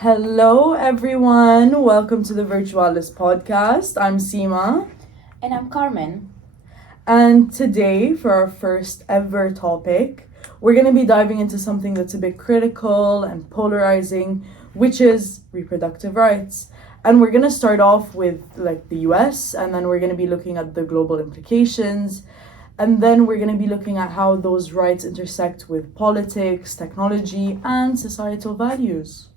Hello, everyone. Welcome to the Virtualis podcast. I'm Seema. And I'm Carmen. And today, for our first ever topic, we're going to be diving into something that's a bit critical and polarizing, which is reproductive rights. And we're going to start off with the US, and then we're going to be looking at the global implications. And then we're going to be looking at how those rights intersect with politics, technology, and societal values.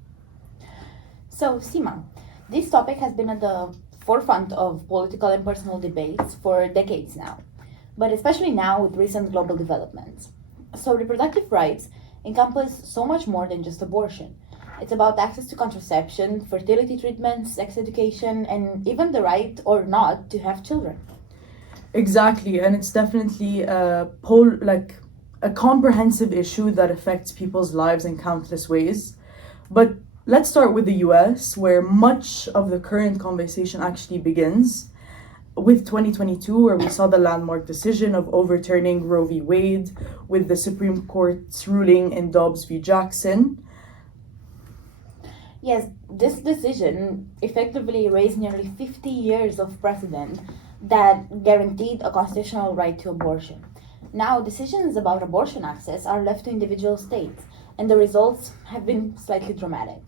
So, Seema, this topic has been at the forefront of political and personal debates for decades now, but especially now with recent global developments. So, reproductive rights encompass so much more than just abortion. It's about access to contraception, fertility treatments, sex education, and even the right or not to have children. Exactly, and it's definitely a comprehensive issue that affects people's lives in countless ways. But let's start with the US, where much of the current conversation actually begins with 2022, where we saw the landmark decision of overturning Roe v. Wade with the Supreme Court's ruling in Dobbs v. Jackson. Yes, this decision effectively erased nearly 50 years of precedent that guaranteed a constitutional right to abortion. Now, decisions about abortion access are left to individual states, and the results have been slightly dramatic.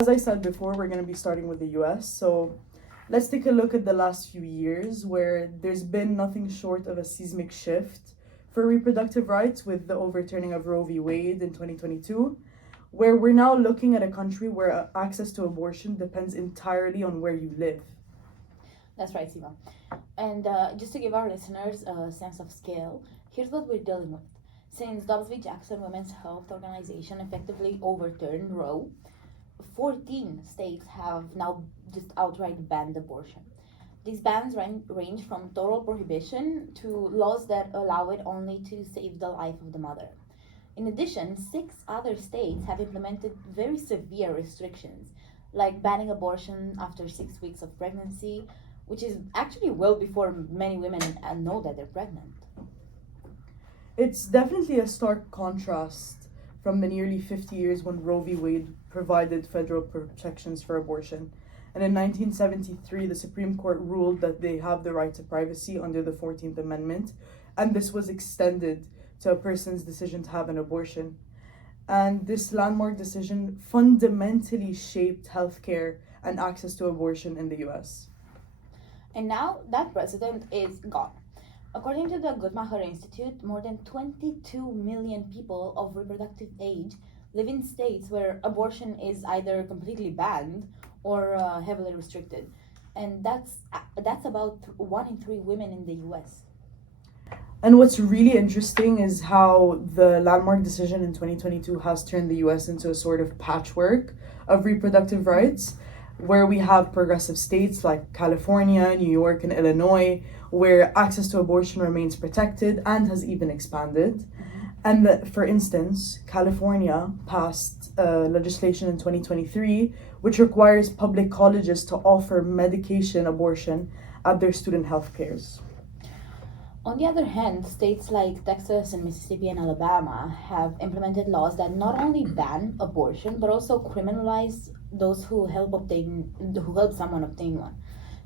As I said before, we're going to be starting with the US. So let's take a look at the last few years where there's been nothing short of a seismic shift for reproductive rights with the overturning of Roe v. Wade in 2022, where we're now looking at a country where access to abortion depends entirely on where you live. That's right, Siva. And just to give our listeners a sense of scale, here's what we're dealing with. Since Dobbs v. Jackson Women's Health Organization effectively overturned Roe, 14 states have now just outright banned abortion. These bans range from total prohibition to laws that allow it only to save the life of the mother. In addition, 6 other states have implemented very severe restrictions, like banning abortion after 6 weeks of pregnancy, which is actually well before many women know that they're pregnant. It's definitely a stark contrast from the nearly 50 years when Roe v. Wade provided federal protections for abortion. And in 1973, the Supreme Court ruled that they have the right to privacy under the 14th Amendment, and this was extended to a person's decision to have an abortion. And this landmark decision fundamentally shaped healthcare and access to abortion in the US. And now that precedent is gone. According to the Guttmacher Institute, more than 22 million people of reproductive age live in states where abortion is either completely banned or heavily restricted. And that's about 1 in 3 women in the US. And what's really interesting is how the landmark decision in 2022 has turned the US into a sort of patchwork of reproductive rights, where we have progressive states like California, New York, and Illinois, where access to abortion remains protected and has even expanded. And for instance, California passed legislation in 2023 which requires public colleges to offer medication abortion at their student health cares. On the other hand, states like Texas and Mississippi and Alabama have implemented laws that not only ban abortion but also criminalize those who help someone obtain one.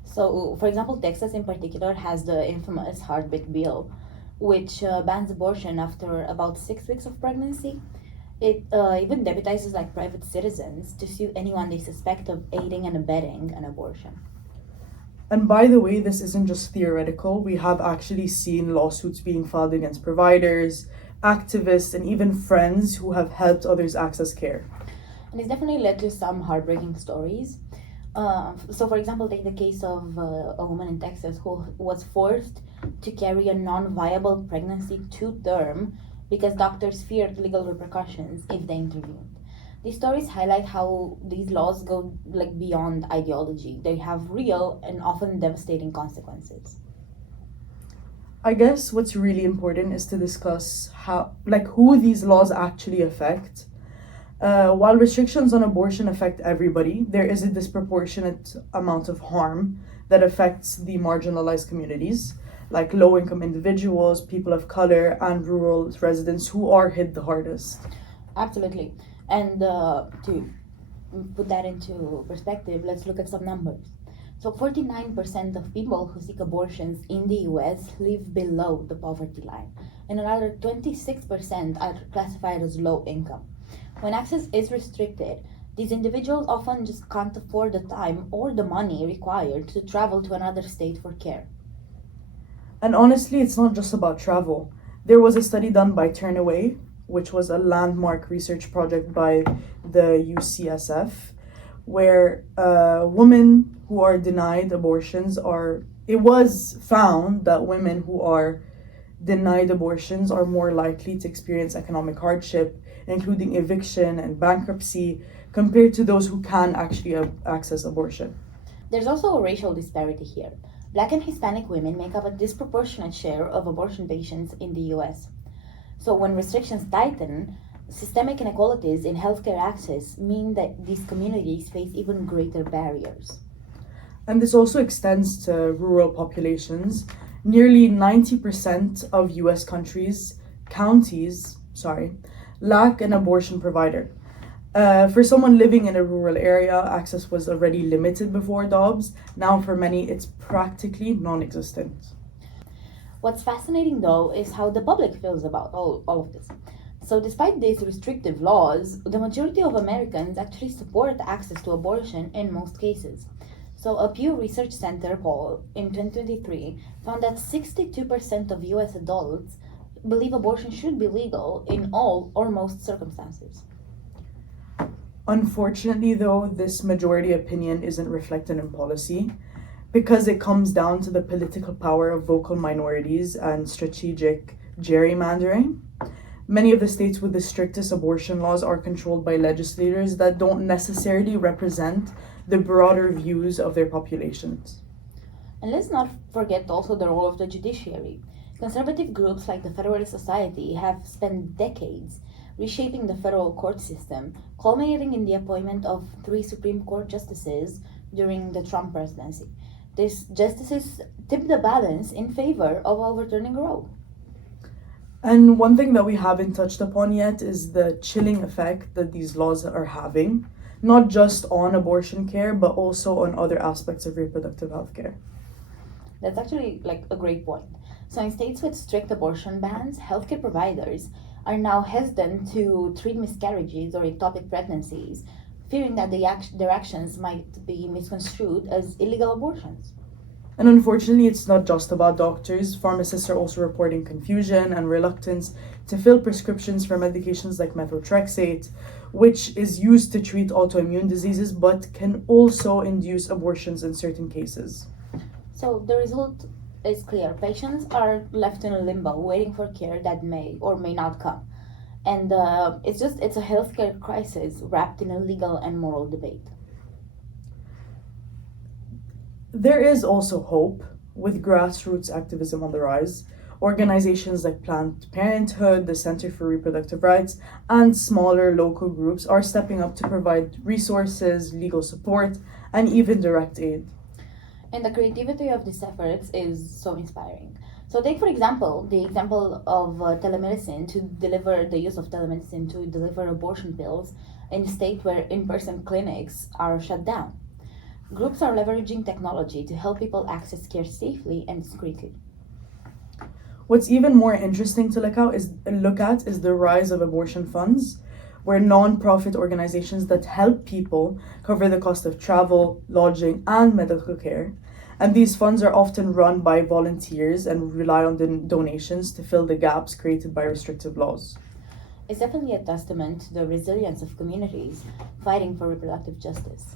So, for example, Texas in particular has the infamous heartbeat bill, which bans abortion after about 6 weeks of pregnancy. It even deputizes like private citizens to sue anyone they suspect of aiding and abetting an abortion. And by the way, this isn't just theoretical. We have actually seen lawsuits being filed against providers, activists, and even friends who have helped others access care. And it's definitely led to some heartbreaking stories. So, for example, take the case of a woman in Texas who was forced to carry a non viable pregnancy to term because doctors feared legal repercussions if they intervened. These stories highlight how these laws go like beyond ideology. They have real and often devastating consequences. I guess what's really important is to discuss who these laws actually affect. While restrictions on abortion affect everybody, there is a disproportionate amount of harm that affects the marginalized communities, like low income individuals, people of color, and rural residents who are hit the hardest. Absolutely. And to put that into perspective, let's look at some numbers. So, 49% of people who seek abortions in the US live below the poverty line, and another 26% are classified as low income. When access is restricted, these individuals often just can't afford the time or the money required to travel to another state for care. And honestly, it's not just about travel. There was a study done by Turnaway, which was a landmark research project by the UCSF, where women who are denied abortions are. It was found that women who are denied abortions are more likely to experience economic hardship, including eviction and bankruptcy, compared to those who can actually access abortion. There's also a racial disparity here. Black and Hispanic women make up a disproportionate share of abortion patients in the US. So, when restrictions tighten, systemic inequalities in healthcare access mean that these communities face even greater barriers. And this also extends to rural populations. Nearly 90% of US counties, lack an abortion provider. For someone living in a rural area, access was already limited before Dobbs. Now, for many, it's practically non existent. What's fascinating though is how the public feels about all of this. So, despite these restrictive laws, the majority of Americans actually support access to abortion in most cases. So, a Pew Research Center poll in 2023 found that 62% of US adults believe abortion should be legal in all or most circumstances. Unfortunately, though, this majority opinion isn't reflected in policy because it comes down to the political power of vocal minorities and strategic gerrymandering. Many of the states with the strictest abortion laws are controlled by legislators that don't necessarily represent the broader views of their populations. And let's not forget also the role of the judiciary. Conservative groups like the Federalist Society have spent decades reshaping the federal court system, culminating in the appointment of 3 Supreme Court justices during the Trump presidency. These justices tipped the balance in favor of overturning Roe. And one thing that we haven't touched upon yet is the chilling effect that these laws are having, not just on abortion care, but also on other aspects of reproductive health care. That's actually like a great point. So in states with strict abortion bans, healthcare providers are now hesitant to treat miscarriages or ectopic pregnancies, fearing that their actions might be misconstrued as illegal abortions. And unfortunately, it's not just about doctors. Pharmacists are also reporting confusion and reluctance to fill prescriptions for medications like methotrexate, which is used to treat autoimmune diseases but can also induce abortions in certain cases. So the result is clear. Patients are left in a limbo, waiting for care that may or may not come. And it's a healthcare crisis wrapped in a legal and moral debate. There is also hope with grassroots activism on the rise. Organizations like Planned Parenthood, the Center for Reproductive Rights, and smaller local groups are stepping up to provide resources, legal support, and even direct aid. And the creativity of these efforts is so inspiring. So take for example the example of telemedicine to deliver the use of telemedicine to deliver abortion pills in a state where in-person clinics are shut down. Groups are leveraging technology to help people access care safely and discreetly. What's even more interesting to look at is the rise of abortion funds, where non-profit organizations that help people cover the cost of travel, lodging, and medical care. And these funds are often run by volunteers and rely on donations to fill the gaps created by restrictive laws. It's definitely a testament to the resilience of communities fighting for reproductive justice.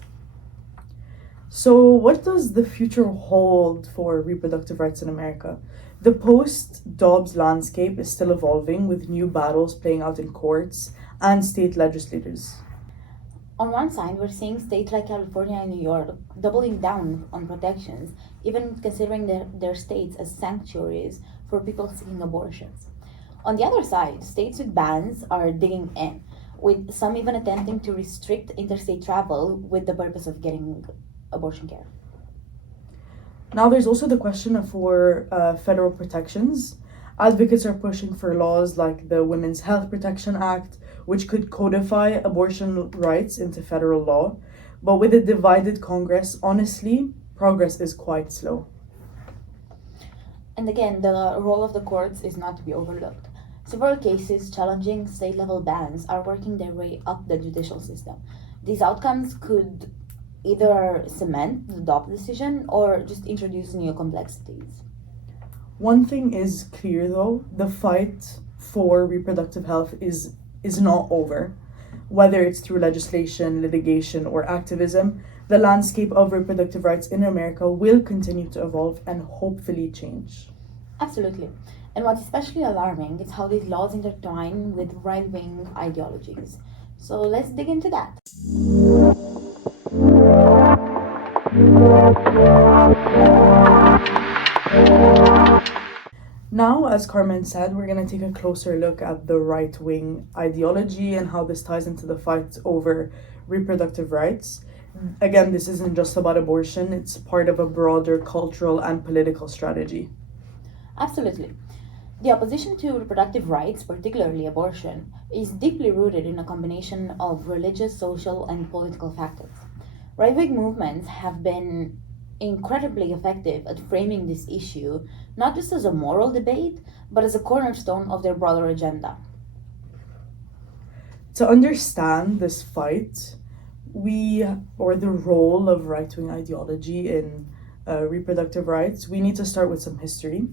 So, what does the future hold for reproductive rights in America? The post Dobbs landscape is still evolving with new battles playing out in courts and state legislators. On one side, we're seeing states like California and New York doubling down on protections, even considering their states as sanctuaries for people seeking abortions. On the other side, states with bans are digging in. with some even attempting to restrict interstate travel with the purpose of getting abortion care. Now, there's also the question for federal protections. Advocates are pushing for laws like the Women's Health Protection Act, which could codify abortion rights into federal law. But with a divided Congress, honestly, progress is quite slow. And again, the role of the courts is not to be overlooked. Several cases challenging state level bans are working their way up the judicial system. These outcomes could either cement the DOP decision or just introduce new complexities. One thing is clear though, the fight for reproductive health is not over. Whether it's through legislation, litigation, or activism, the landscape of reproductive rights in America will continue to evolve and hopefully change. Absolutely. And what's especially alarming is how these laws intertwine with right wing ideologies. So let's dig into that. Now, as Carmen said, we're going to take a closer look at the right wing ideology and how this ties into the fight over reproductive rights. Again, this isn't just about abortion, it's part of a broader cultural and political strategy. Absolutely. The opposition to reproductive rights, particularly abortion, is deeply rooted in a combination of religious, social, and political factors. Right wing movements have been incredibly effective at framing this issue not just as a moral debate, but as a cornerstone of their broader agenda. To understand this fight, or the role of right wing ideology in reproductive rights, we need to start with some history.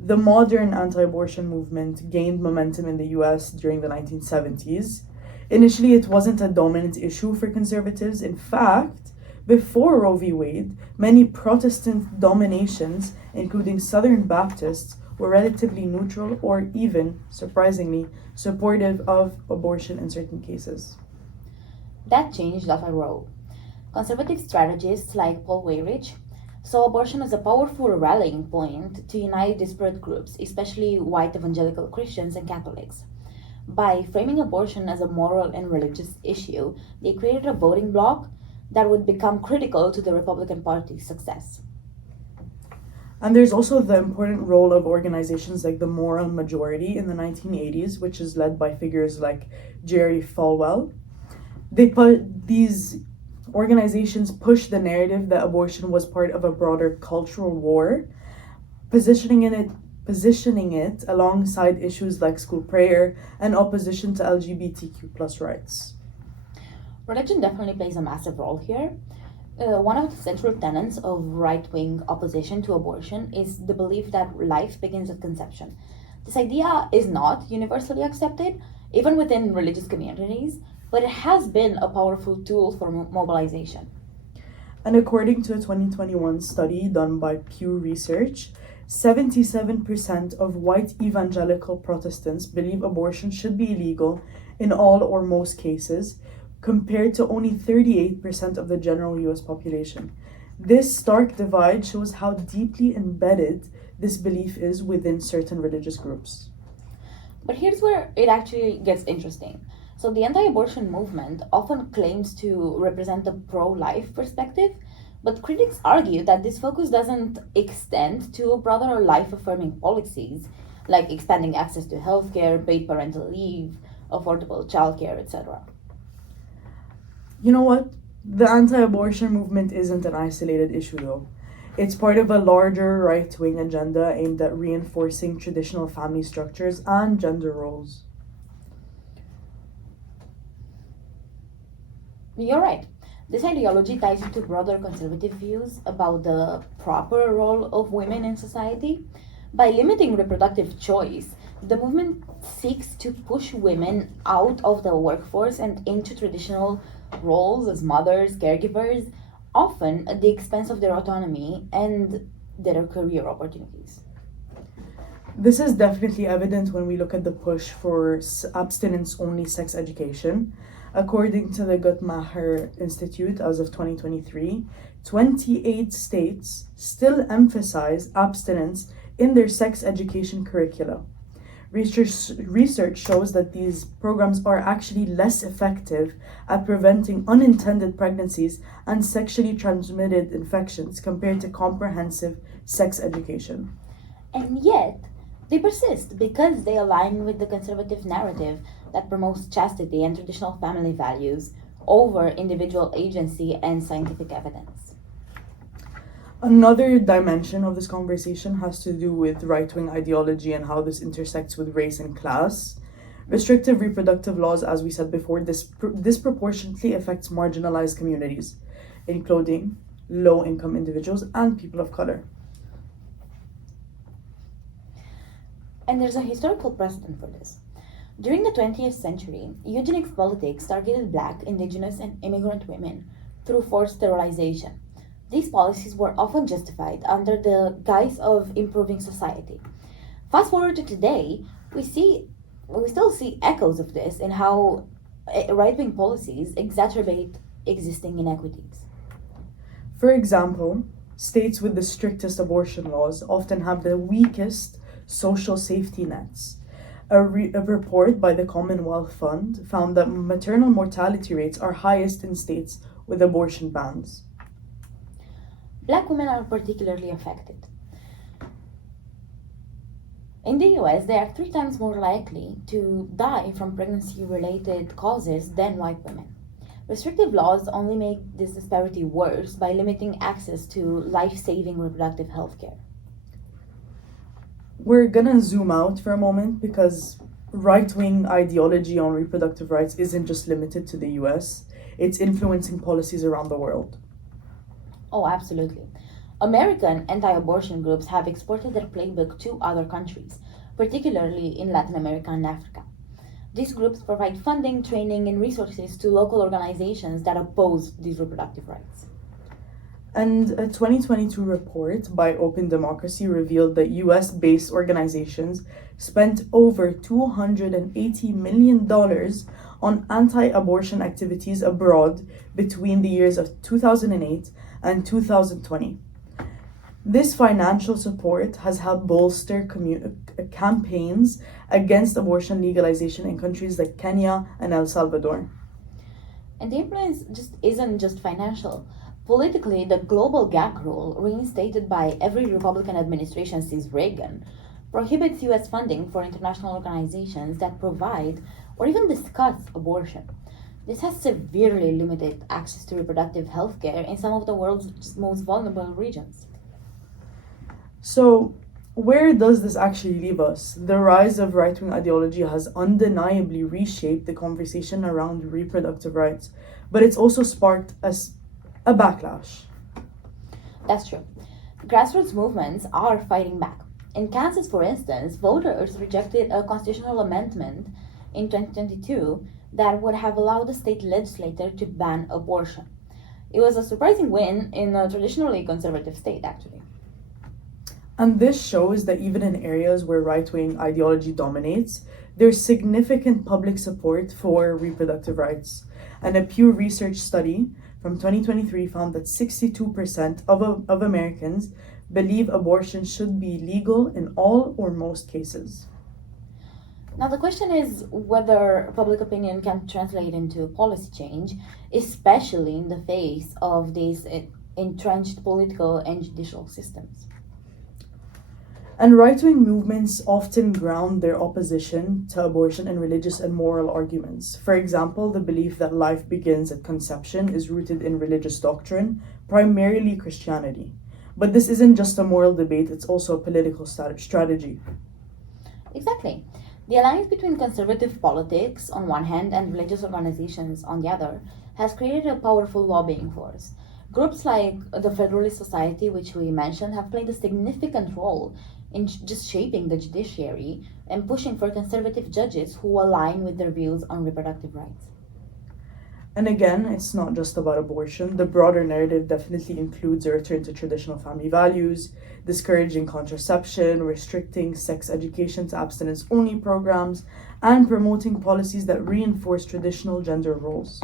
The modern anti abortion movement gained momentum in the US during the 1970s. Initially, it wasn't a dominant issue for conservatives. In fact, before Roe v. Wade, many Protestant dominations, including Southern Baptists, were relatively neutral or even, surprisingly, supportive of abortion in certain cases. That changed after Roe. Conservative strategists like Paul Weyrich saw abortion as a powerful rallying point to unite disparate groups, especially white evangelical Christians and Catholics. By framing abortion as a moral and religious issue, they created a voting bloc that would become critical to the Republican Party's success. And there's also the important role of organizations like the Moral Majority in the 1980s, which is led by figures like Jerry Falwell. These organizations pushed the narrative that abortion was part of a broader cultural war, positioning it alongside issues like school prayer and opposition to LGBTQ plus rights. Religion definitely plays a massive role here. One of the central tenets of right wing opposition to abortion is the belief that life begins at conception. This idea is not universally accepted, even within religious communities, but it has been a powerful tool for mobilization. And according to a 2021 study done by Pew Research, 77% of white evangelical Protestants believe abortion should be illegal in all or most cases, compared to only 38% of the general US population. This stark divide shows how deeply embedded this belief is within certain religious groups. But here's where it actually gets interesting. So, the anti abortion movement often claims to represent a pro life perspective, but critics argue that this focus doesn't extend to broader life affirming policies like expanding access to healthcare, paid parental leave, affordable childcare, etc. You know what? The anti abortion movement isn't an isolated issue, though. It's part of a larger right wing agenda aimed at reinforcing traditional family structures and gender roles. You're right. This ideology ties into broader conservative views about the proper role of women in society. By limiting reproductive choice, the movement seeks to push women out of the workforce and into traditional roles as mothers, caregivers, often at the expense of their autonomy and their career opportunities. This is definitely evident when we look at the push for abstinence only sex education. According to the Guttmacher Institute, as of 2023, 28 states still emphasize abstinence in their sex education curricula. Research shows that these programs are actually less effective at preventing unintended pregnancies and sexually transmitted infections compared to comprehensive sex education. And yet, they persist because they align with the conservative narrative that promotes chastity and traditional family values over individual agency and scientific evidence. Another dimension of this conversation has to do with right wing ideology and how this intersects with race and class. Restrictive reproductive laws, as we said before, disproportionately affects marginalized communities, including low income individuals and people of color. And there's a historical precedent for this. During the 20th century, eugenics politics targeted black, indigenous, and immigrant women through forced sterilization. These policies were often justified under the guise of improving society. Fast forward to today, we still see echoes of this in how right-wing policies exacerbate existing inequities. For example, states with the strictest abortion laws often have the weakest social safety nets. A report by the Commonwealth Fund found that maternal mortality rates are highest in states with abortion bans. Black women are particularly affected. In the US, they are 3 times more likely to die from pregnancy related causes than white women. Restrictive laws only make this disparity worse by limiting access to life saving reproductive health care. We're gonna zoom out for a moment because right wing ideology on reproductive rights isn't just limited to the US, it's influencing policies around the world. Oh, absolutely. American anti abortion groups have exported their playbook to other countries, particularly in Latin America and Africa. These groups provide funding, training, and resources to local organizations that oppose these reproductive rights. And a 2022 report by Open Democracy revealed that US based organizations spent over $280 million on anti abortion activities abroad between the years of 2008 and 2020. This financial support has helped bolster campaigns against abortion legalization in countries like Kenya and El Salvador. And the influence just isn't just financial. Politically, the global gag rule, reinstated by every Republican administration since Reagan, prohibits US funding for international organizations that provide or even discuss abortion. This has severely limited access to reproductive health care in some of the world's most vulnerable regions. So, where does this actually leave us? The rise of right wing ideology has undeniably reshaped the conversation around reproductive rights, but it's also sparked a backlash. That's true. Grassroots movements are fighting back. In Kansas, for instance, voters rejected a constitutional amendment in 2022 that would have allowed the state legislature to ban abortion. It was a surprising win in a traditionally conservative state, actually. And this shows that even in areas where right wing ideology dominates, there's significant public support for reproductive rights. And a Pew Research study from 2023 found that 62% of Americans believe abortion should be legal in all or most cases. Now, the question is whether public opinion can translate into policy change, especially in the face of these entrenched political and judicial systems. And right wing movements often ground their opposition to abortion in religious and moral arguments. For example, the belief that life begins at conception is rooted in religious doctrine, primarily Christianity. But this isn't just a moral debate, it's also a political strategy. Exactly. The alliance between conservative politics on one hand and religious organizations on the other has created a powerful lobbying force. Groups like the Federalist Society, which we mentioned, have played a significant role in just shaping the judiciary and pushing for conservative judges who align with their views on reproductive rights. And again, it's not just about abortion. The broader narrative definitely includes a return to traditional family values, discouraging contraception, restricting sex education to abstinence only programs, and promoting policies that reinforce traditional gender roles.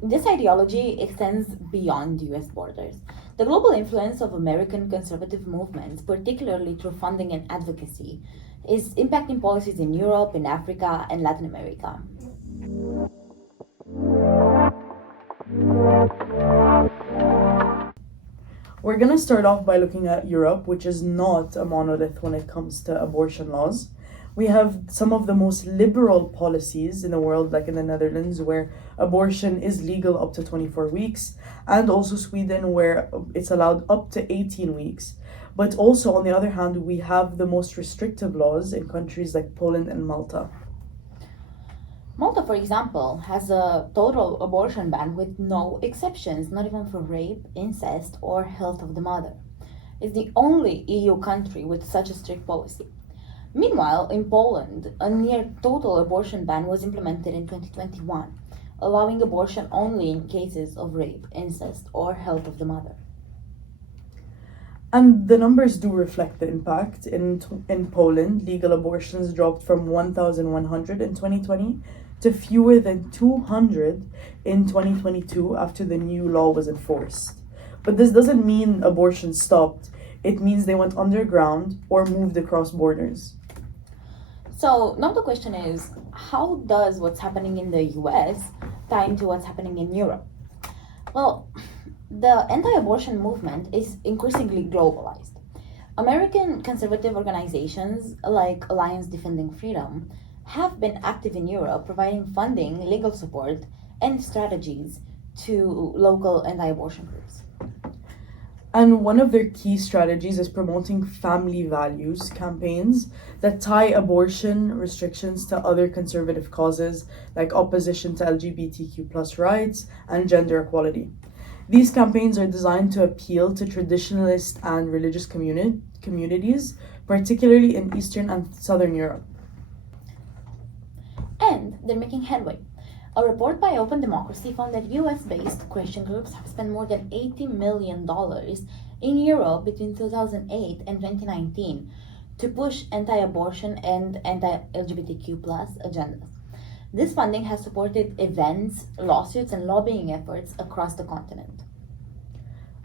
This ideology extends beyond US borders. The global influence of American conservative movements, particularly through funding and advocacy, is impacting policies in Europe, in Africa, and Latin America. We're going to start off by looking at Europe, which is not a monolith when it comes to abortion laws. We have some of the most liberal policies in the world, like in the Netherlands, where abortion is legal up to 24 weeks, and also Sweden, where it's allowed up to 18 weeks. But also, on the other hand, we have the most restrictive laws in countries like Poland and Malta. Malta, for example, has a total abortion ban with no exceptions, not even for rape, incest, or health of the mother. It's the only EU country with such a strict policy. Meanwhile, in Poland, a near total abortion ban was implemented in 2021, allowing abortion only in cases of rape, incest, or health of the mother. And the numbers do reflect the impact. In Poland, legal abortions dropped from 1,100 in 2020 to fewer than 200 in 2022 after the new law was enforced. But this doesn't mean abortion stopped. It means they went underground or moved across borders. So now the question is, how does what's happening in the US tie into what's happening in Europe? Well, the anti-abortion movement is increasingly globalized. American conservative organizations like Alliance Defending Freedom have been active in Europe, providing funding, legal support, and strategies to local anti-abortion groups. And one of their key strategies is promoting family values campaigns that tie abortion restrictions to other conservative causes like opposition to LGBTQ plus rights and gender equality. These campaigns are designed to appeal to traditionalist and religious communities, particularly in Eastern and Southern Europe. And they're making headway. A report by Open Democracy found that US-based Christian groups have spent more than $80 million in Europe between 2008 and 2019 to push anti-abortion and anti-LGBTQ plus agendas. This funding has supported events, lawsuits, and lobbying efforts across the continent.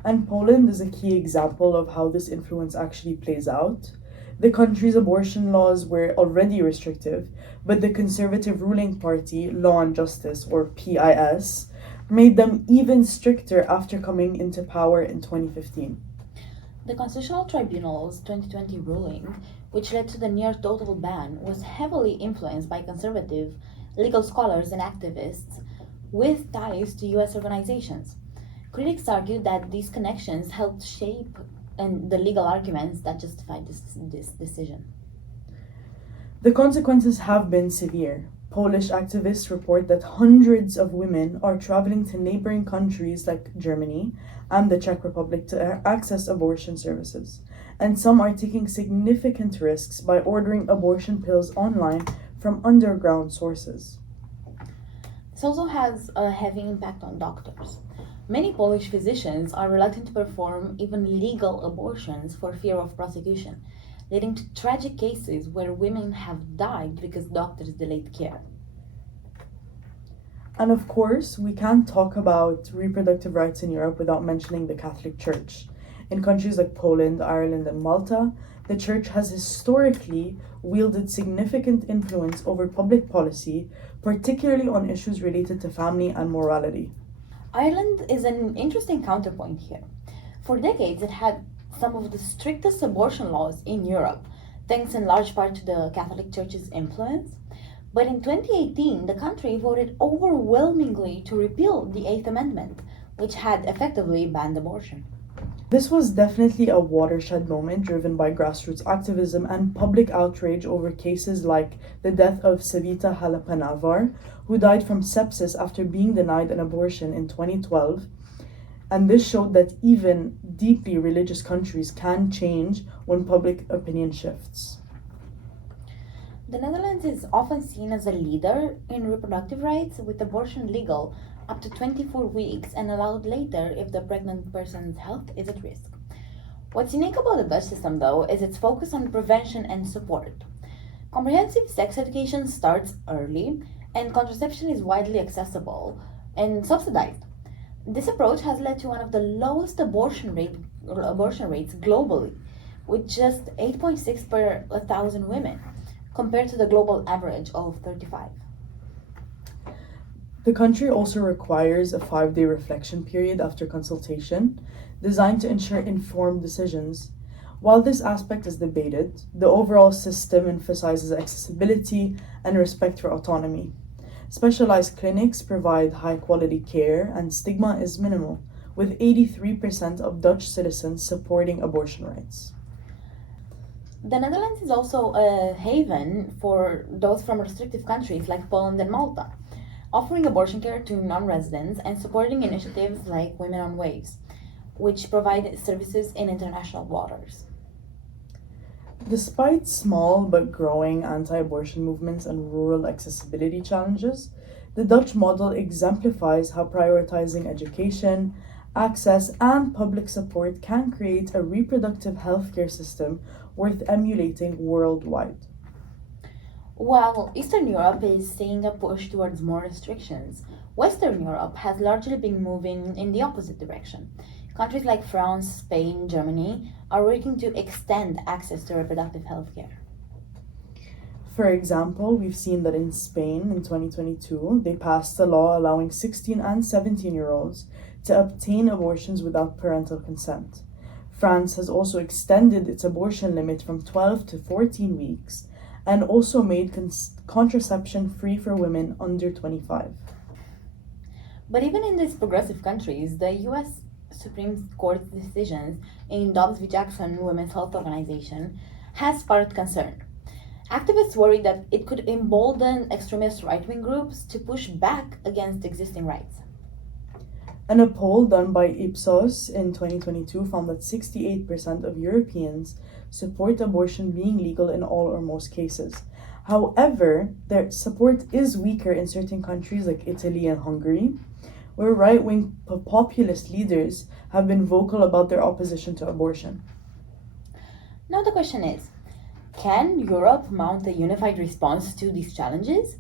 And Poland is a key example of how this influence actually plays out. The country's abortion laws were already restrictive, but the conservative ruling party, Law and Justice, or PIS, made them even stricter after coming into power in 2015. The Constitutional Tribunal's 2020 ruling, which led to the near total ban, was heavily influenced by conservative legal scholars and activists with ties to US organizations. Critics argued that these connections helped shape the legal arguments that justified this decision. The consequences have been severe. Polish activists report that hundreds of women are traveling to neighboring countries like Germany and the Czech Republic to access abortion services. And some are taking significant risks by ordering abortion pills online from underground sources. This also has a heavy impact on doctors. Many Polish physicians are reluctant to perform even legal abortions for fear of prosecution, leading to tragic cases where women have died because doctors delayed care. And of course, we can't talk about reproductive rights in Europe without mentioning the Catholic Church. In countries like Poland, Ireland, and Malta, the Church has historically wielded significant influence over public policy, particularly on issues related to family and morality. Ireland is an interesting counterpoint here. For decades, it had some of the strictest abortion laws in Europe, thanks in large part to the Catholic Church's influence. But in 2018, the country voted overwhelmingly to repeal the Eighth Amendment, which had effectively banned abortion. This was definitely a watershed moment driven by grassroots activism and public outrage over cases like the death of Savita Halappanavar, who died from sepsis after being denied an abortion in 2012. And this showed that even deeply religious countries can change when public opinion shifts. The Netherlands is often seen as a leader in reproductive rights, with abortion legal up to 24 weeks and allowed later if the pregnant person's health is at risk. What's unique about the Dutch system, though, is its focus on prevention and support. Comprehensive sex education starts early, and contraception is widely accessible and subsidized. This approach has led to one of the lowest abortion rates globally, with just 8.6 per 1,000 women, compared to the global average of 35. The country also requires a 5-day reflection period after consultation, designed to ensure informed decisions. While this aspect is debated, the overall system emphasizes accessibility and respect for autonomy. Specialized clinics provide high quality care, and stigma is minimal, with 83% of Dutch citizens supporting abortion rights. The Netherlands is also a haven for those from restrictive countries like Poland and Malta, offering abortion care to non residents and supporting initiatives like Women on Waves, which provide services in international waters. Despite small but growing anti abortion movements and rural accessibility challenges, the Dutch model exemplifies how prioritizing education, access, and public support can create a reproductive healthcare system worth emulating worldwide. While Eastern Europe is seeing a push towards more restrictions, Western Europe has largely been moving in the opposite direction. Countries like France, Spain, Germany are working to extend access to reproductive health care. For example, we've seen that in Spain in 2022, they passed a law allowing 16 and 17-year-olds to obtain abortions without parental consent. France has also extended its abortion limit from 12 to 14 weeks and also made contraception free for women under 25. But even in these progressive countries, the US Supreme Court's decisions in Dobbs v. Jackson Women's Health Organization has sparked concern. Activists worry that it could embolden extremist right wing groups to push back against existing rights. And a poll done by Ipsos in 2022 found that 68% of Europeans support abortion being legal in all or most cases. However, their support is weaker in certain countries like Italy and Hungary, where right wing populist leaders have been vocal about their opposition to abortion. Now, the question is, can Europe mount a unified response to these challenges?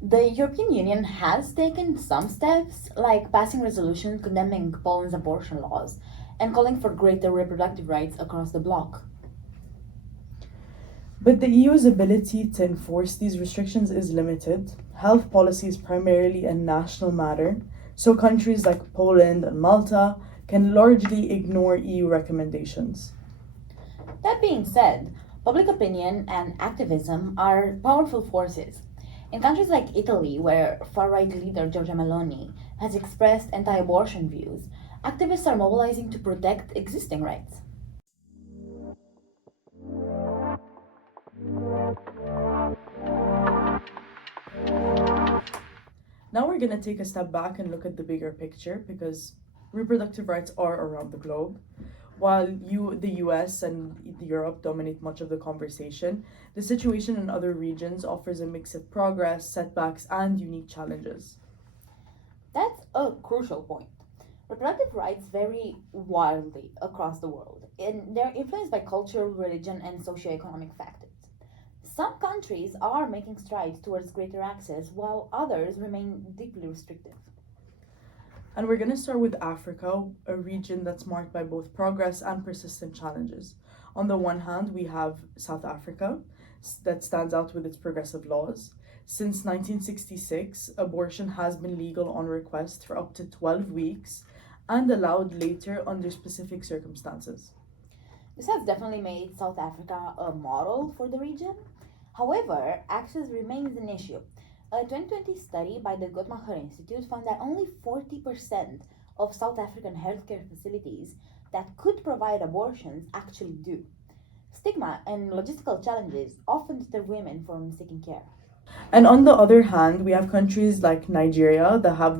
The European Union has taken some steps, like passing resolutions condemning Poland's abortion laws and calling for greater reproductive rights across the bloc. But the EU's ability to enforce these restrictions is limited. Health policy is primarily a national matter, so countries like Poland and Malta can largely ignore EU recommendations. That being said, public opinion and activism are powerful forces. In countries like Italy, where far right leader Giorgia Meloni has expressed anti abortion views, activists are mobilizing to protect existing rights. Now we're going to take a step back and look at the bigger picture because reproductive rights are around the globe. While the US and Europe dominate much of the conversation, the situation in other regions offers a mix of progress, setbacks, and unique challenges. That's a crucial point. Reproductive rights vary wildly across the world, and they're influenced by culture, religion, and socioeconomic factors. Some countries are making strides towards greater access, while others remain deeply restrictive. And we're going to start with Africa, a region that's marked by both progress and persistent challenges. On the one hand, we have South Africa, that stands out with its progressive laws. Since 1966, abortion has been legal on request for up to 12 weeks and allowed later under specific circumstances. This has definitely made South Africa a model for the region. However, access remains an issue. A 2020 study by the Guttmacher Institute found that only 40% of South African healthcare facilities that could provide abortions actually do. Stigma and logistical challenges often deter women from seeking care. And on the other hand, we have countries like Nigeria that have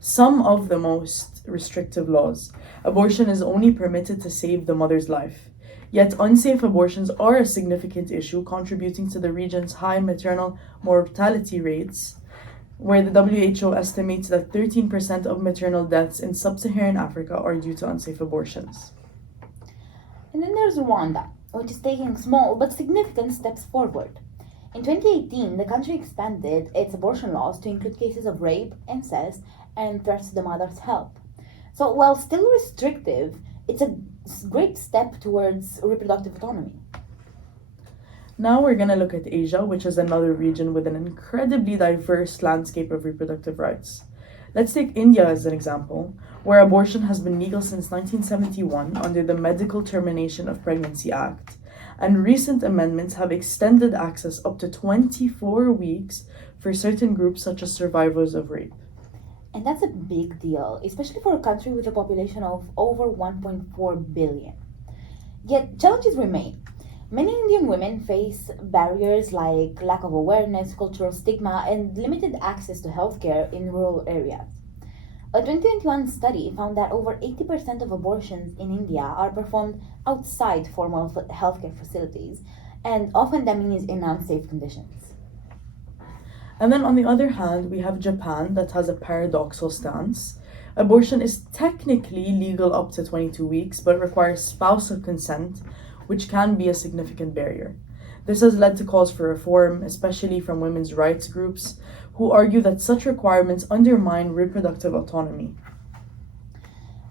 some of the most restrictive laws. Abortion is only permitted to save the mother's life. Yet unsafe abortions are a significant issue, contributing to the region's high maternal mortality rates, where the WHO estimates that 13% of maternal deaths in sub-Saharan Africa are due to unsafe abortions. And then there's Rwanda, which is taking small but significant steps forward. In 2018, the country expanded its abortion laws to include cases of rape, incest, and threats to the mother's health. So, while still restrictive, it's a great step towards reproductive autonomy. Now we're going to look at Asia, which is another region with an incredibly diverse landscape of reproductive rights. Let's take India as an example, where abortion has been legal since 1971 under the Medical Termination of Pregnancy Act, and recent amendments have extended access up to 24 weeks for certain groups such as survivors of rape. And that's a big deal, especially for a country with a population of over 1.4 billion. Yet, challenges remain. Many Indian women face barriers like lack of awareness, cultural stigma, and limited access to healthcare in rural areas. A 2021 study found that over 80% of abortions in India are performed outside formal healthcare facilities, and often that means in unsafe conditions. And then on the other hand, we have Japan that has a paradoxical stance. Abortion is technically legal up to 22 weeks, but requires spousal consent, which can be a significant barrier. This has led to calls for reform, especially from women's rights groups, who argue that such requirements undermine reproductive autonomy.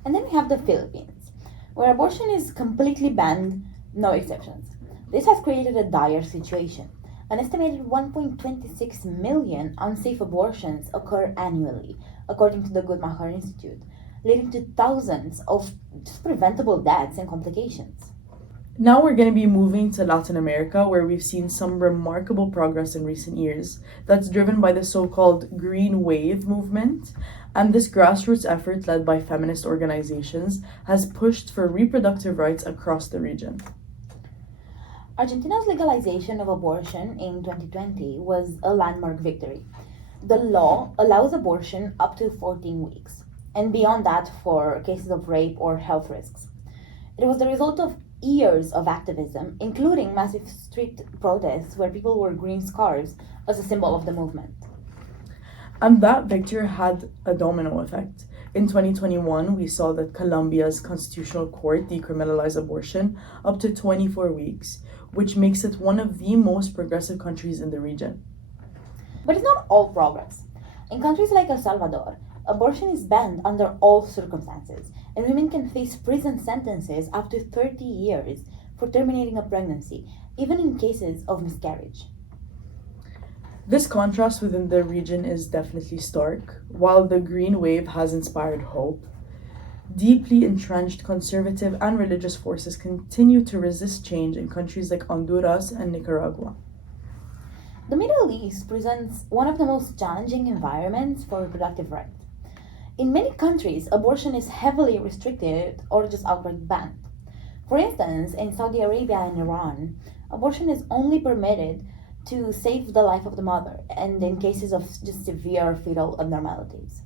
And then we have the Philippines, where abortion is completely banned, no exceptions. This has created a dire situation. An estimated 1.26 million unsafe abortions occur annually, according to the Guttmacher Institute, leading to thousands of just preventable deaths and complications. Now we're going to be moving to Latin America, where we've seen some remarkable progress in recent years that's driven by the so-called Green Wave movement. And this grassroots effort, led by feminist organizations, has pushed for reproductive rights across the region. Argentina's legalization of abortion in 2020 was a landmark victory. The law allows abortion up to 14 weeks, and beyond that for cases of rape or health risks. It was the result of years of activism, including massive street protests where people wore green scarves as a symbol of the movement. And that victory had a domino effect. In 2021, we saw that Colombia's constitutional court decriminalized abortion up to 24 weeks, which makes it one of the most progressive countries in the region. But it's not all progress. In countries like El Salvador, abortion is banned under all circumstances, and women can face prison sentences up to 30 years for terminating a pregnancy, even in cases of miscarriage. This contrast within the region is definitely stark. While the Green Wave has inspired hope, deeply entrenched conservative and religious forces continue to resist change in countries like Honduras and Nicaragua. The Middle East presents one of the most challenging environments for reproductive rights. In many countries, abortion is heavily restricted or just outright banned. For instance, in Saudi Arabia and Iran, abortion is only permitted to save the life of the mother and in cases of just severe fetal abnormalities.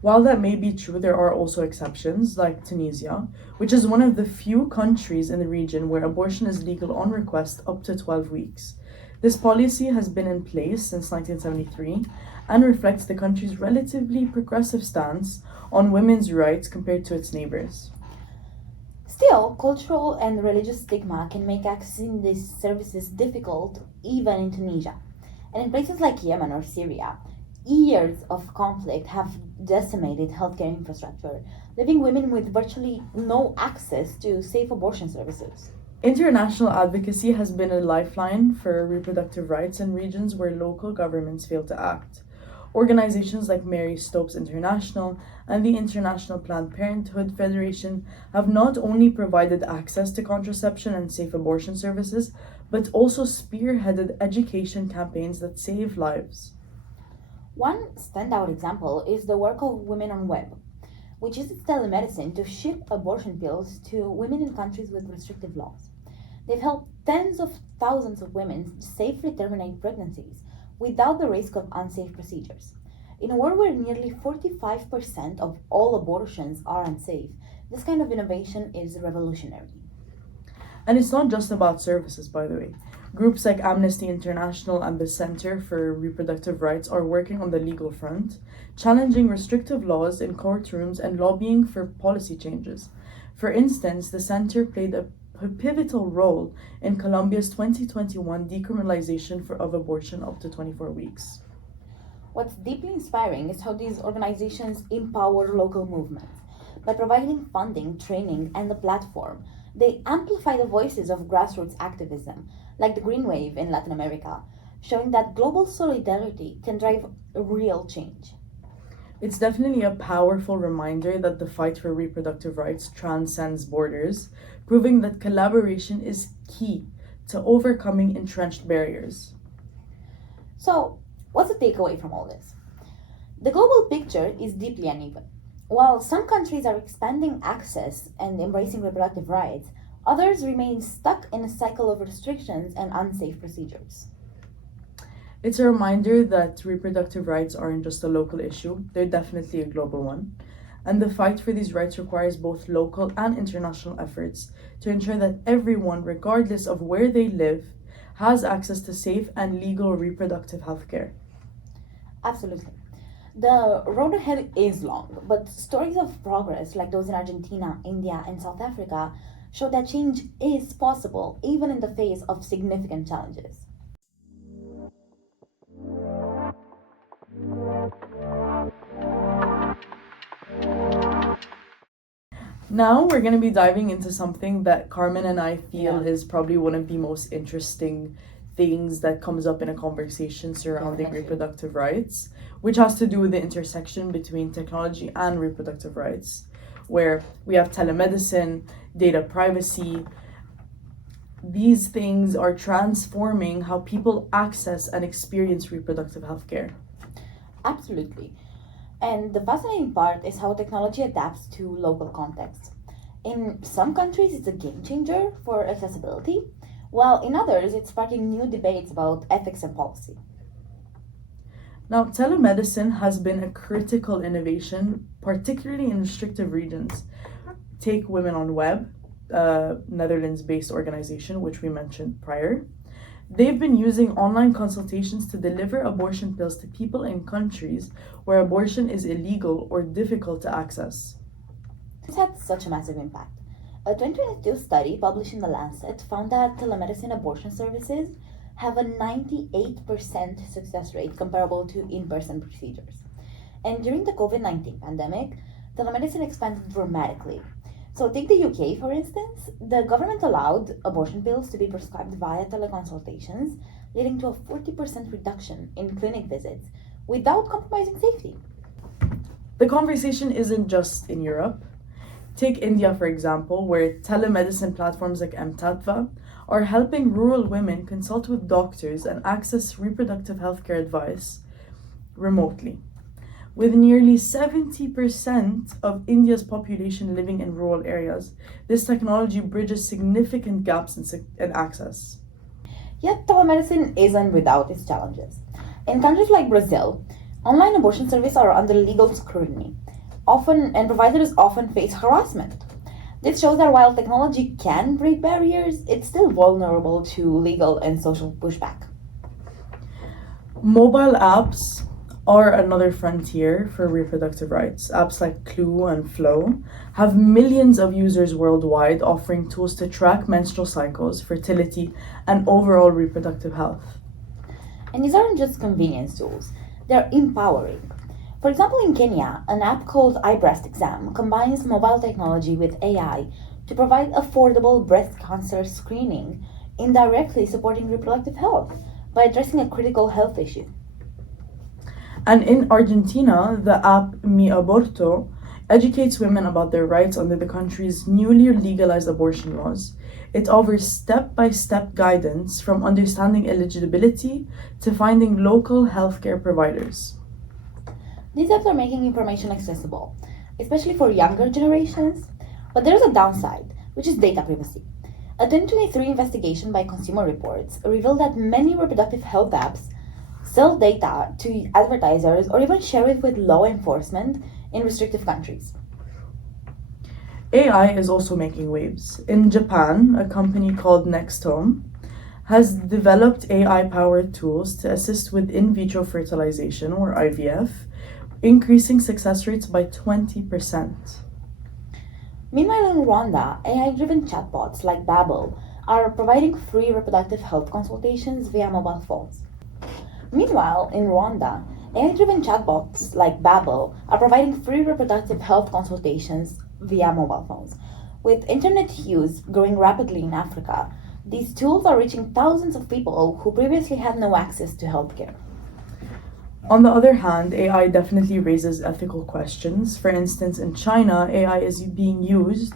While that may be true, there are also exceptions, like Tunisia, which is one of the few countries in the region where abortion is legal on request up to 12 weeks. This policy has been in place since 1973 and reflects the country's relatively progressive stance on women's rights compared to its neighbors. Still, cultural and religious stigma can make accessing these services difficult even in Tunisia. And in places like Yemen or Syria, years of conflict have decimated healthcare infrastructure, leaving women with virtually no access to safe abortion services. International advocacy has been a lifeline for reproductive rights in regions where local governments fail to act. Organizations like Mary Stopes International and the International Planned Parenthood Federation have not only provided access to contraception and safe abortion services, but also spearheaded education campaigns that save lives. One standout example is the work of Women on Web, which uses telemedicine to ship abortion pills to women in countries with restrictive laws. They've helped tens of thousands of women safely terminate pregnancies without the risk of unsafe procedures. In a world where nearly 45% of all abortions are unsafe, this kind of innovation is revolutionary. And it's not just about services, by the way. Groups like Amnesty International and the Center for Reproductive Rights are working on the legal front, challenging restrictive laws in courtrooms and lobbying for policy changes. For instance, the center played a pivotal role in Colombia's 2021 decriminalization of abortion up to 24 weeks. What's deeply inspiring is how these organizations empower local movements. By providing funding, training, and a platform, they amplify the voices of grassroots activism, like the Green Wave in Latin America, showing that global solidarity can drive real change. It's definitely a powerful reminder that the fight for reproductive rights transcends borders, proving that collaboration is key to overcoming entrenched barriers. So, what's the takeaway from all this? The global picture is deeply uneven. While some countries are expanding access and embracing reproductive rights, others remain stuck in a cycle of restrictions and unsafe procedures. It's a reminder that reproductive rights aren't just a local issue, they're definitely a global one. And the fight for these rights requires both local and international efforts to ensure that everyone, regardless of where they live, has access to safe and legal reproductive health care. Absolutely. The road ahead is long, but stories of progress like those in Argentina, India, and South Africa show that change is possible even in the face of significant challenges. Now we're going to be diving into something that Carmen and I feel Yeah. is probably one of the most interesting things that comes up in a conversation surrounding Definitely. reproductive rights, which has to do with the intersection between technology and reproductive rights, where we have telemedicine, data privacy. These things are transforming how people access and experience reproductive health care. Absolutely. And the fascinating part is how technology adapts to local contexts. In some countries, it's a game changer for accessibility, while in others, it's sparking new debates about ethics and policy. Now, telemedicine has been a critical innovation, particularly in restrictive regions. Take Women on Web, a Netherlands based organization, which we mentioned prior. They've been using online consultations to deliver abortion pills to people in countries where abortion is illegal or difficult to access. This had such a massive impact. A 2022 study published in The Lancet found that telemedicine abortion services have a 98% success rate comparable to in person procedures. And during the COVID 19 pandemic, telemedicine expanded dramatically. So, take the UK for instance, the government allowed abortion pills to be prescribed via teleconsultations, leading to a 40% reduction in clinic visits without compromising safety. The conversation isn't just in Europe. Take India, for example, where telemedicine platforms like Mtatva are helping rural women consult with doctors and access reproductive healthcare advice remotely. With nearly 70% of India's population living in rural areas, this technology bridges significant gaps in access. Yet, telemedicine isn't without its challenges. In countries like Brazil, online abortion services are under legal scrutiny, often and providers often face harassment. This shows that while technology can break barriers, it's still vulnerable to legal and social pushback. Mobile apps are another frontier for reproductive rights. Apps like Clue and Flow have millions of users worldwide, offering tools to track menstrual cycles, fertility, and overall reproductive health. And these aren't just convenience tools, they're empowering. For example, in Kenya, an app called iBreast Exam combines mobile technology with AI to provide affordable breast cancer screening, indirectly supporting reproductive health by addressing a critical health issue. And in Argentina, the app Mi Aborto educates women about their rights under the country's newly legalized abortion laws. It offers step by step guidance from understanding eligibility to finding local healthcare providers. These apps are making information accessible, especially for younger generations, but there's a downside, which is data privacy. A 2023 investigation by Consumer Reports revealed that many reproductive health apps sell data to advertisers or even share it with law enforcement in restrictive countries. AI is also making waves. In Japan, a company called Nextome has developed AI powered tools to assist with in vitro fertilization or IVF, increasing success rates by 20%. Meanwhile, in Rwanda, AI driven chatbots like Babel are providing free reproductive health consultations via mobile phones. Meanwhile, in Rwanda, AI-driven chatbots like Babel are providing free reproductive health consultations via mobile phones. With internet use growing rapidly in Africa, these tools are reaching thousands of people who previously had no access to healthcare. On the other hand, AI definitely raises ethical questions. For instance, in China, AI is being used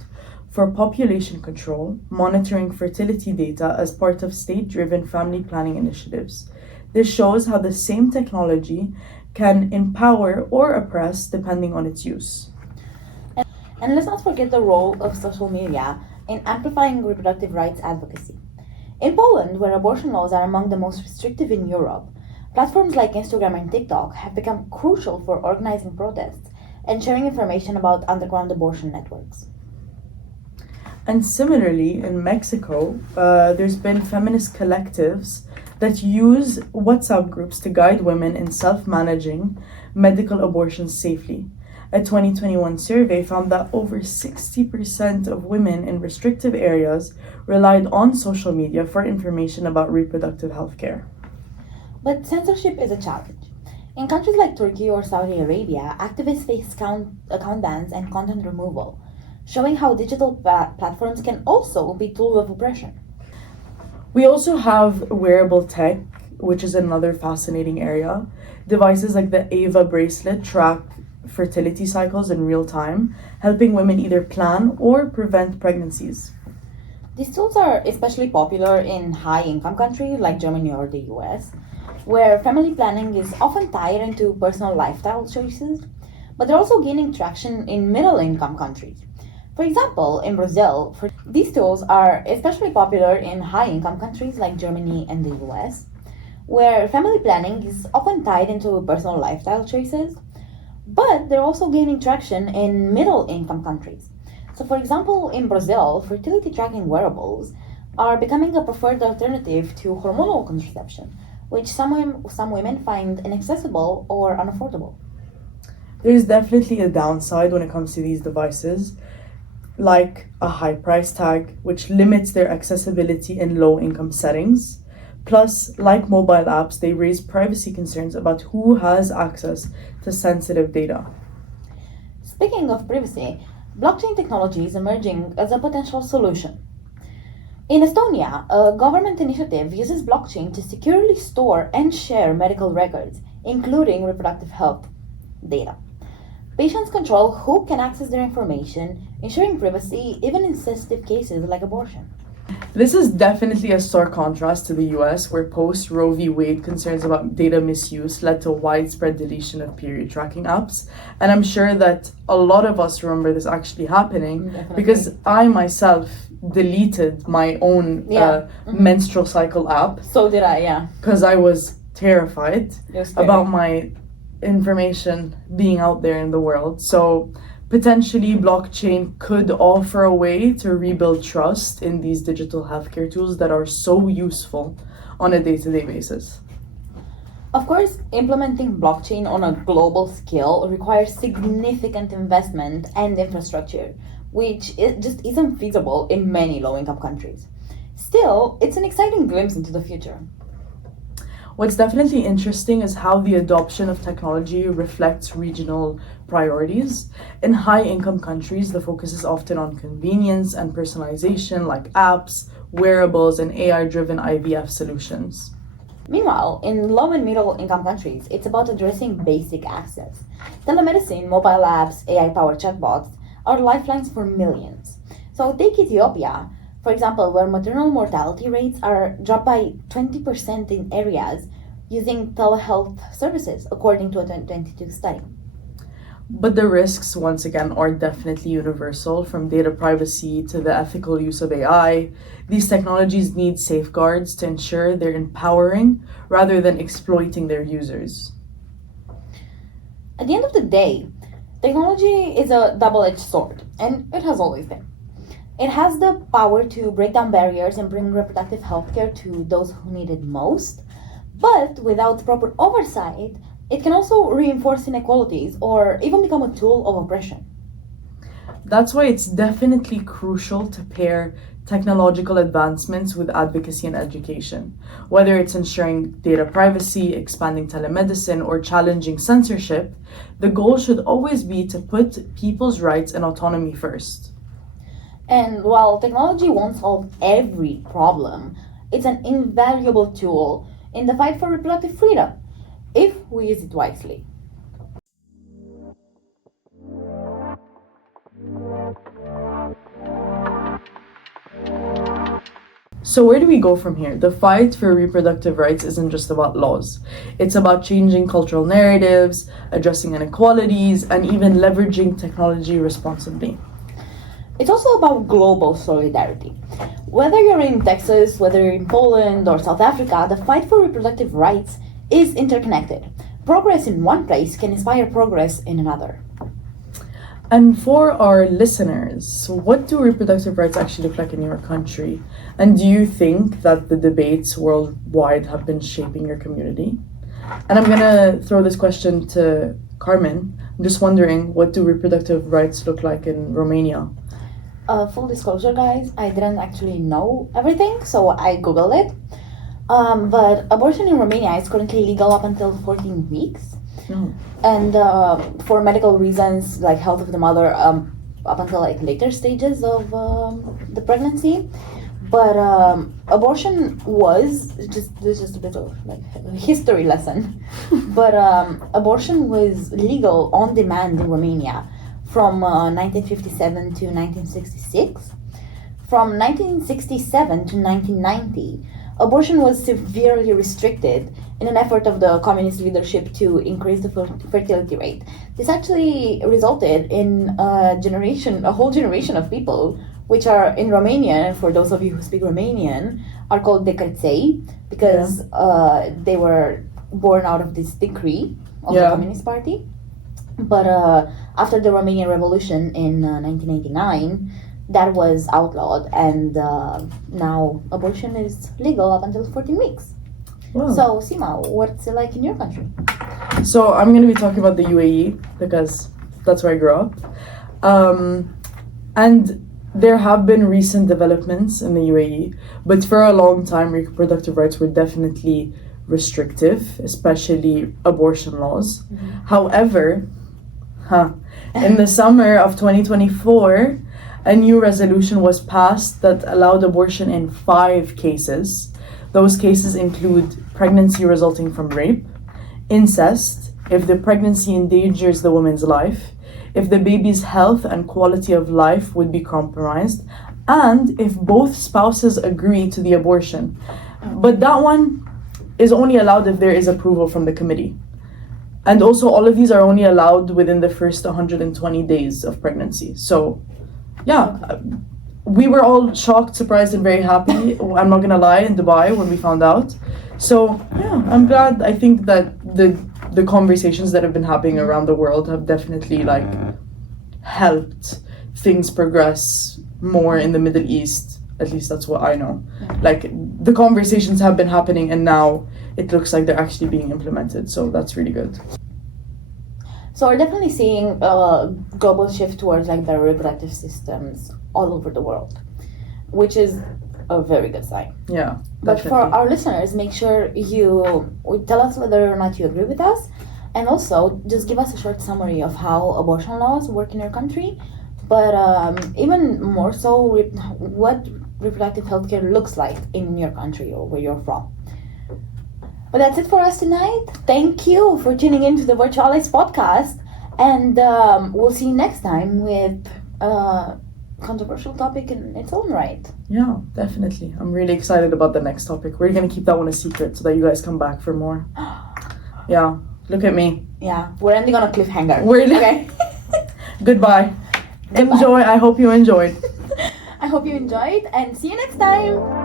for population control, monitoring fertility data as part of state driven family planning initiatives. This shows how the same technology can empower or oppress depending on its use. And let's not forget the role of social media in amplifying reproductive rights advocacy. In Poland, where abortion laws are among the most restrictive in Europe, platforms like Instagram and TikTok have become crucial for organizing protests and sharing information about underground abortion networks. And similarly, in Mexico, there's been feminist collectives that use WhatsApp groups to guide women in self managing medical abortions safely. A 2021 survey found that over 60% of women in restrictive areas relied on social media for information about reproductive health care. But censorship is a challenge. In countries like Turkey or Saudi Arabia, activists face account bans and content removal, showing how digital platforms can also be tools of oppression. We also have wearable tech, which is another fascinating area. Devices like the Ava bracelet track fertility cycles in real time, helping women either plan or prevent pregnancies. These tools are especially popular in high income countries like Germany or the US, where family planning is often tied into personal lifestyle choices, but they're also gaining traction in middle income countries. For example, in Brazil, these tools are especially popular in high income countries like Germany and the US, where family planning is often tied into personal lifestyle choices, but they're also gaining traction in middle income countries. So, for example, in Brazil, fertility tracking wearables are becoming a preferred alternative to hormonal contraception, which some women find inaccessible or unaffordable. There's definitely a downside when it comes to these devices, like a high price tag, which limits their accessibility in low income settings. Plus, like mobile apps, they raise privacy concerns about who has access to sensitive data. Speaking of privacy, blockchain technology is emerging as a potential solution. In Estonia, a government initiative uses blockchain to securely store and share medical records, including reproductive health data. Patients control who can access their information, ensuring privacy even in sensitive cases like abortion. This is definitely a stark contrast to the US, where post Roe v. Wade concerns about data misuse led to widespread deletion of period tracking apps. And I'm sure that a lot of us remember this actually happening because I myself deleted my own menstrual cycle app. So did I, yeah. Because I was terrified about my information being out there in the world. So potentially blockchain could offer a way to rebuild trust in these digital healthcare tools that are so useful on a day-to-day basis. Of course, implementing blockchain on a global scale requires significant investment and infrastructure, which just isn't feasible in many low-income countries. Still, it's an exciting glimpse into the future. What's definitely interesting is how the adoption of technology reflects regional priorities. In high-income countries, the focus is often on convenience and personalization, like apps, wearables, and AI-driven IVF solutions. Meanwhile, in low and middle income countries, it's about addressing basic access. Telemedicine, mobile apps, AI-powered chatbots are lifelines for millions. So take Ethiopia, for example, where maternal mortality rates are dropped by 20% in areas using telehealth services, according to a 2022 study. But the risks, once again, are definitely universal, from data privacy to the ethical use of AI. These technologies need safeguards to ensure they're empowering rather than exploiting their users. At the end of the day, technology is a double-edged sword, and it has always been. It has the power to break down barriers and bring reproductive health care to those who need it most, but without proper oversight, it can also reinforce inequalities or even become a tool of oppression. That's why it's definitely crucial to pair technological advancements with advocacy and education. Whether it's ensuring data privacy, expanding telemedicine, or challenging censorship, the goal should always be to put people's rights and autonomy first. And while technology won't solve every problem, it's an invaluable tool in the fight for reproductive freedom if we use it wisely. So, where do we go from here? The fight for reproductive rights isn't just about laws. It's about changing cultural narratives, addressing inequalities, and even leveraging technology responsibly. It's also about global solidarity. Whether you're in Texas, whether you're in Poland or South Africa, the fight for reproductive rights is interconnected. Progress in one place can inspire progress in another. And for our listeners, what do reproductive rights actually look like in your country? And do you think that the debates worldwide have been shaping your community? And I'm gonna throw this question to Carmen. I'm just wondering, what do reproductive rights look like in Romania? Full disclosure, guys, I didn't actually know everything, so I googled it. But abortion in Romania is currently legal up until 14 weeks. No. And for medical reasons, like health of the mother, up until like later stages of the pregnancy. But abortion was just a bit of like a history lesson. But abortion was legal on demand in Romania from 1957 to 1966. From 1967 to 1990, abortion was severely restricted in an effort of the communist leadership to increase the fertility rate. This actually resulted in a whole generation of people, which are in Romanian, for those of you who speak Romanian, are called decreței, because they were born out of this decree of the Communist Party. But after the Romanian Revolution in 1989, that was outlawed, and now abortion is legal up until 14 weeks. Wow. So, Seema, what's it like in your country? So I'm going to be talking about the UAE because that's where I grew up. And there have been recent developments in the UAE, but for a long time, reproductive rights were definitely restrictive, especially abortion laws. Mm-hmm. However, in the summer of 2024, a new resolution was passed that allowed abortion in 5 cases. Those cases include pregnancy resulting from rape, incest, if the pregnancy endangers the woman's life, if the baby's health and quality of life would be compromised, and if both spouses agree to the abortion. But that one is only allowed if there is approval from the committee. And also all of these are only allowed within the first 120 days of pregnancy. So, yeah, we were all shocked, surprised, and very happy. I'm not gonna lie, in Dubai when we found out. So yeah, I'm glad. I think that the conversations that have been happening around the world have definitely like helped things progress more in the Middle East. At least that's what I know. Like the conversations have been happening, and now it looks like they're actually being implemented. So that's really good. So we're definitely seeing a global shift towards like the reproductive systems all over the world, which is a very good sign. Yeah, but for our listeners, make sure you tell us whether or not you agree with us, and also just give us a short summary of how abortion laws work in your country, but even more so what reproductive healthcare looks like in your country or where you're from. But that's it for us tonight. Thank you for tuning into the Virtualis podcast, and we'll see you next time with a controversial topic in its own right. Yeah, definitely. I'm really excited about the next topic. We're gonna keep that one a secret so that you guys come back for more. Yeah, look at me. Yeah, we're ending on a cliffhanger. Okay. Goodbye. Enjoy. I hope you enjoyed. I hope you enjoyed, and see you next time.